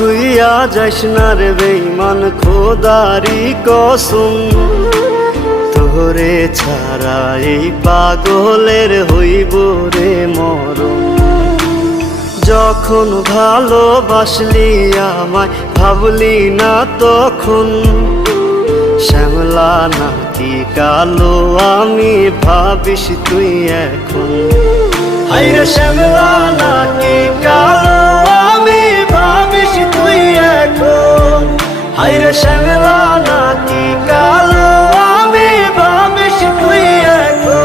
থুইয়া যাইস না রে বেঈমান খোদারি কসম, তোরে ছাড়া এই পাগলের হইব রে মরণ। যখন ভালোবাসলি আমায় ভাবলি না তখন, শ্যামলা নাকি কালো আমি ভাবিস তুই এখন। হায়রে শ্যামলা নাকি কালো আমি ভাবিস তুই এখন। হায়রে শ্যামলা নাকি কালো আমি ভাবিস তুই এখন।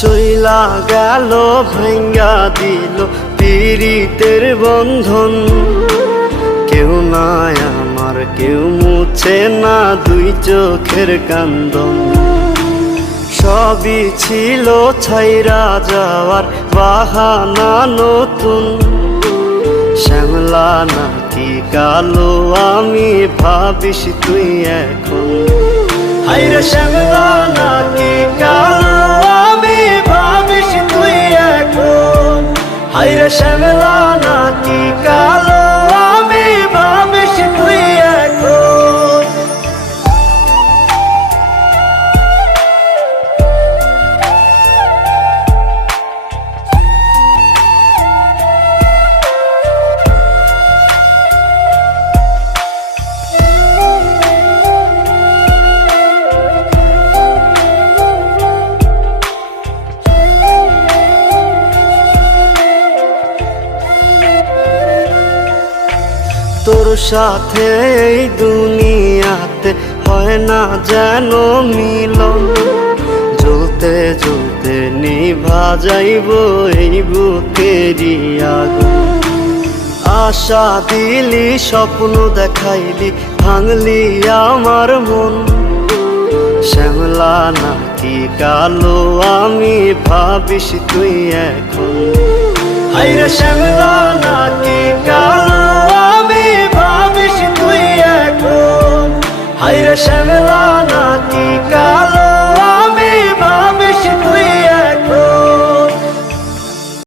চইলা গেল ভাঙ্গা দিল পীড়িতের বন্ধন, কেউ নাই আমার কেউ মুছে না দুই চোখের কান্দন। সবই ছিল ছাইরা যাওয়ার বাহানা নতুন, শ্যামলা নাকি কালো আমি ভাবিস তুই এখন। হায়রে শ্যামলা নাকি কালো আমি ভাবিস তুই এখন। হায়রে শ্যামলা নাকি কালো আমি ভাবিস তুই এখন। তোর সাথে এই দুনিয়াতে হয় না যেন মিলন, জ্বলতে জ্বলতে নিভা যাইব এই বুকেরই আগুন। আশা দিলি স্বপ্ন দেখাইলি ভাঙলি আমার মন, শ্যামলা নাকি কালো আমি ভাবিস তুই এখন। হায়রে শ্যামলা নাকি কালো